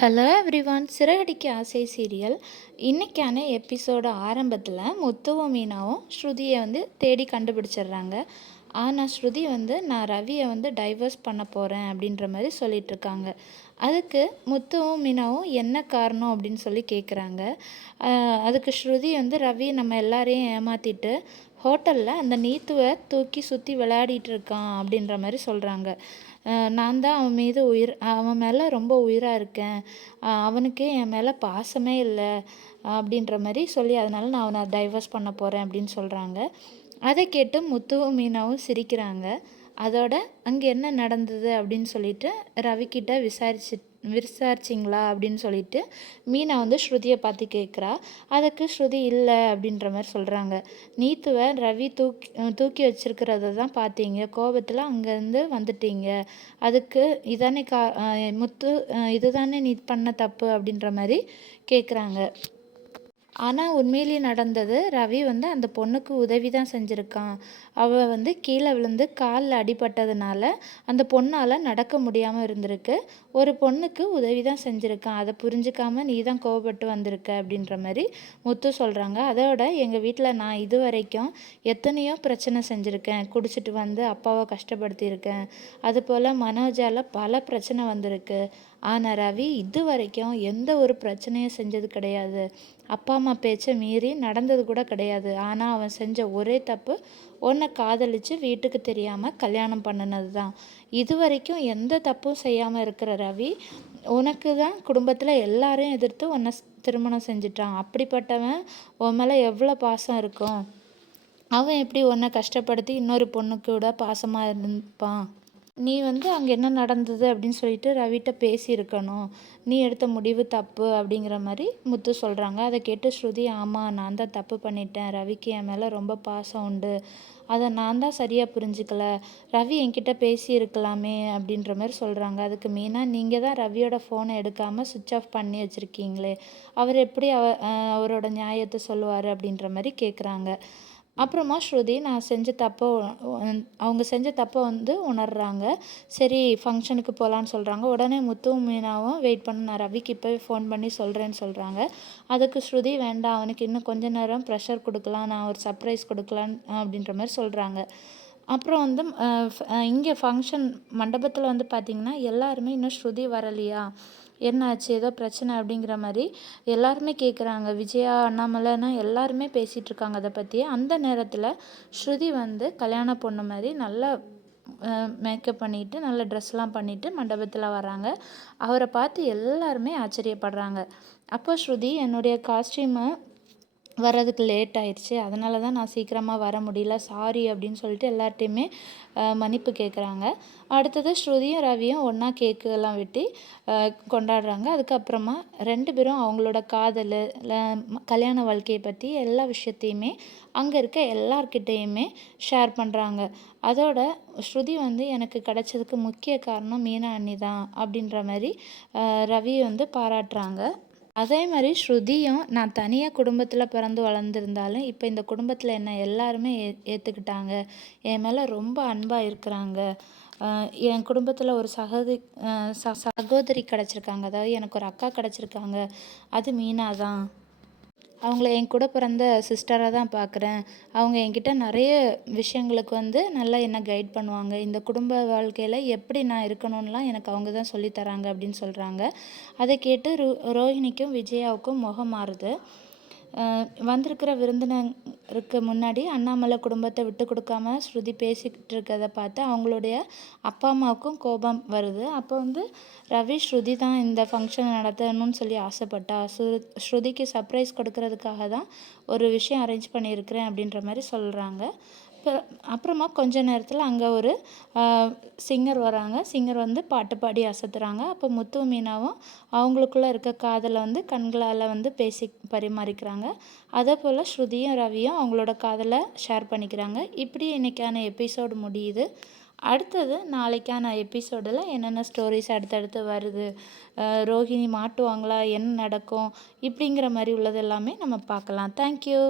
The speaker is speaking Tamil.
ஹலோ எவ்ரிவான், சிறகடிக்க ஆசை சீரியல் இன்றைக்கான எபிசோடு ஆரம்பத்தில் முத்துவும் மீனாவும் ஸ்ருதியை தேடி கண்டுபிடிச்சிடுறாங்க. ஆனால் ஸ்ருதி நான் ரவியை டைவர்ஸ் பண்ண போகிறேன் அப்படின்ற மாதிரி சொல்லிகிட்ருக்காங்க. அதுக்கு முத்துவும் மீனாவும் என்ன காரணம் அப்படின்னு சொல்லி கேட்குறாங்க. அதுக்கு ஸ்ருதி ரவி நம்ம எல்லாரையும் ஏமாற்றிட்டு ஹோட்டலில் அந்த நீத்துவை தூக்கி சுற்றி விளையாடிட்டு இருக்கான் அப்படின்ற மாதிரி சொல்கிறாங்க. நான் தான் அவன் மேலே ரொம்ப உயிராக இருக்கேன், அவனுக்கு என் மேலே பாசமே இல்லை அப்படின்ற மாதிரி சொல்லி அதனால் நான் அவனை டைவர்ஸ் பண்ண போகிறேன் அப்படின்னு சொல்கிறாங்க. அதை கேட்டு முத்துவும் மீனாவும் சிரிக்கிறாங்க. அதோட அங்கே என்ன நடந்தது அப்படின்னு சொல்லிட்டு ரவிக்கிட்ட விசாரிச்சிங்களா அப்படின்னு சொல்லிட்டு மீனா ஸ்ருதியை பார்த்து கேட்குறா. அதுக்கு ஸ்ருதி இல்லை அப்படின்ற மாதிரி சொல்கிறாங்க. நீத்துவை ரவி தூக்கி வச்சிருக்கிறத தான் பார்த்தீங்க, கோபத்தில் அங்கேருந்து வந்துட்டீங்க, அதுக்கு இதானே முத்து இதுதானே நீ பண்ண தப்பு அப்படின்ற மாதிரி கேட்குறாங்க. ஆனால் உண்மையிலேயே நடந்தது, ரவி அந்த பொண்ணுக்கு உதவி தான் செஞ்சுருக்கான். அவள் கீழே விழுந்து காலில் அடிபட்டதுனால அந்த பொண்ணால் நடக்க முடியாமல் இருந்திருக்கு. ஒரு பொண்ணுக்கு உதவி தான் செஞ்சுருக்கான், அதை புரிஞ்சுக்காமல் நீ தான் கோவப்பட்டு வந்திருக்க அப்படின்ற மாதிரி முத்து சொல்கிறாங்க. அதோட எங்கள் வீட்டில் நான் இது வரைக்கும் எத்தனையோ பிரச்சனை செஞ்சுருக்கேன், குடிச்சிட்டு அப்பாவை கஷ்டப்படுத்தியிருக்கேன், அதுபோல் மனோஜால் பல பிரச்சனை வந்திருக்கு. ஆனால் ரவி இது வரைக்கும் எந்த ஒரு பிரச்சனையும் செஞ்சது கிடையாது, அப்பா அம்மா பேச்சை மீறி நடந்தது கூட கிடையாது. ஆனால் அவன் செஞ்ச ஒரே தப்பு உன்னை காதலித்து வீட்டுக்கு தெரியாமல் கல்யாணம் பண்ணினது தான். இது வரைக்கும் எந்த தப்பும் செய்யாமல் இருக்கிற ரவி உனக்கு தான் குடும்பத்தில் எல்லாரையும் எதிர்த்து உன்னை திருமணம் செஞ்சிட்டான். அப்படிப்பட்டவன் உன் மேலே எவ்வளோ பாசம் இருக்கும், அவன் எப்படி உன்னை கஷ்டப்படுத்தி இன்னொரு பொண்ணுக்கு கூட பாசமாக இருப்பான். நீ அங்கே என்ன நடந்தது அப்படின்னு சொல்லிட்டு ரவிட்ட பேசியிருக்கணும், நீ எடுத்த முடிவு தப்பு அப்படிங்கிற மாதிரி முத்து சொல்கிறாங்க. அதை கேட்டு ஸ்ருதி, ஆமாம் நான் தான் தப்பு பண்ணிட்டேன், ரவிக்கு என் மேலே ரொம்ப பாசம் உண்டு, அதை நான் தான் சரியாக புரிஞ்சுக்கல, ரவி என்கிட்ட பேசியிருக்கலாமே அப்படின்ற மாதிரி சொல்கிறாங்க. அதுக்கு மீனாக, நீங்கள் தான் ரவியோட ஃபோனை எடுக்காமல் சுவிட்ச் ஆஃப் பண்ணி வச்சுருக்கீங்களே, அவர் எப்படி அவரோட நியாயத்தை சொல்லுவார் அப்படின்ற மாதிரி கேட்குறாங்க. அப்புறமா ஸ்ருதி நான் செஞ்ச தப்பை அவங்க செஞ்ச தப்பை உணர்றாங்க. சரி ஃபங்க்ஷனுக்கு போகலான்னு சொல்கிறாங்க. உடனே முத்துவும் மீனாவும் வெயிட் பண்ண, நான் ரவிக்கு இப்போவே ஃபோன் பண்ணி சொல்கிறேன்னு சொல்கிறாங்க. அதுக்கு ஸ்ருதி, வேண்டாம் அவனுக்கு இன்னும் கொஞ்ச நேரம் ப்ரெஷர் கொடுக்கலாம், நான் ஒரு சர்ப்ரைஸ் கொடுக்கலான்னு அப்படின்ற மாதிரி சொல்கிறாங்க. அப்புறம் இங்கே ஃபங்க்ஷன் மண்டபத்தில் பார்த்திங்கன்னா எல்லாருமே இன்னும் ஸ்ருதி வரலையா, என்னாச்சு, ஏதோ பிரச்சனை அப்படிங்கிற மாதிரி எல்லாருமே கேட்குறாங்க. விஜயா, அண்ணாமலைன்னா எல்லாருமே பேசிகிட்ருக்காங்க அதை பற்றி. அந்த நேரத்தில் ஸ்ருதி கல்யாண பொண்ணு மாதிரி நல்லா மேக்கப் பண்ணிவிட்டு நல்ல ட்ரெஸ்லாம் பண்ணிவிட்டு மண்டபத்தில் வராங்க. அவரை பார்த்து எல்லாருமே ஆச்சரியப்படுறாங்க. அப்போ ஸ்ருதி, என்னுடைய காஸ்டியூமை வர்றதுக்கு லேட் ஆயிடுச்சு, அதனால தான் நான் சீக்கிரமாக வர முடியல, சாரி அப்படின்னு சொல்லிட்டு எல்லார்ட்டையுமே மன்னிப்பு கேட்குறாங்க. அடுத்தது ஸ்ருதியும் ரவியும் ஒன்றா கேக்கெல்லாம் வெட்டி கொண்டாடுறாங்க. அதுக்கப்புறமா 2 பேரும் அவங்களோட காதல், கல்யாண வாழ்க்கையை பற்றி எல்லா விஷயத்தையுமே அங்கே இருக்க எல்லார்கிட்டேயுமே ஷேர் பண்ணுறாங்க. அதோட ஸ்ருதி எனக்கு கிடைச்சதுக்கு முக்கிய காரணம் மீனா அண்ணி தான் அப்படின்ற மாதிரி ரவி பாராட்டுறாங்க. அதே மாதிரி ஸ்ருதியும், நான் தனியாக குடும்பத்தில் பிறந்து வளர்ந்துருந்தாலும் இப்போ இந்த குடும்பத்தில் என்ன எல்லாருமே ஏற்றுக்கிட்டாங்க, என் மேலே ரொம்ப அன்பாக இருக்கிறாங்க, என் குடும்பத்தில் ஒரு சகோதரி கிடச்சிருக்காங்க, அதாவது எனக்கு ஒரு அக்கா கிடச்சிருக்காங்க, அது மீனா தான், அவங்கள என் கூட பிறந்த சிஸ்டராக தான் பார்க்குறேன், அவங்க என்கிட்ட நிறைய விஷயங்களுக்கு நல்லா என்னை கைட் பண்ணுவாங்க, இந்த குடும்ப வாழ்க்கையில் எப்படி நான் இருக்கணும்லாம் எனக்கு அவங்க தான் சொல்லித்தராங்க அப்படின்னு சொல்கிறாங்க. அதை கேட்டு ரோஹிணிக்கும் விஜயாவுக்கும் முகம் மாறுது. வந்திருக்கிற விருந்தினருக்கு முன்னாடி அண்ணாமலை குடும்பத்தை விட்டு கொடுக்காம ஸ்ருதி பேசிக்கிட்டு இருக்கிறத பார்த்து அவங்களுடைய அப்பா அம்மாவுக்கும் கோபம் வருது. அப்போ ரவி ஸ்ருதி தான் இந்த ஃபங்க்ஷனை நடத்தணும்னு சொல்லி ஆசைப்பட்டா, ஸ்ருதிக்கு சர்ப்ரைஸ் கொடுக்கறதுக்காக தான் ஒரு விஷயம் அரேஞ்ச் பண்ணியிருக்கிறேன் அப்படின்ற மாதிரி சொல்கிறாங்க. அப்புறமா கொஞ்ச நேரத்தில் அங்கே ஒரு சிங்கர் வராங்க. சிங்கர் பாட்டு பாடி அசத்துறாங்க. அப்போ முத்து மீனாவும் அவங்களுக்குள்ளே இருக்க காதலை கண்களால் பேசி பரிமாறிக்கிறாங்க. அதே போல் ஸ்ருதியும் ரவியும் அவங்களோட காதலை ஷேர் பண்ணிக்கிறாங்க. இப்படி இன்றைக்கான எபிசோடு முடியுது. அடுத்தது நாளைக்கான எபிசோடில் என்னென்ன ஸ்டோரிஸ் அடுத்தடுத்து வருது, ரோஹிணி மாட்டுவாங்களா, என்ன நடக்கும், இப்படிங்கிற மாதிரி உள்ளது எல்லாமே நம்ம பார்க்கலாம். தேங்க்யூ.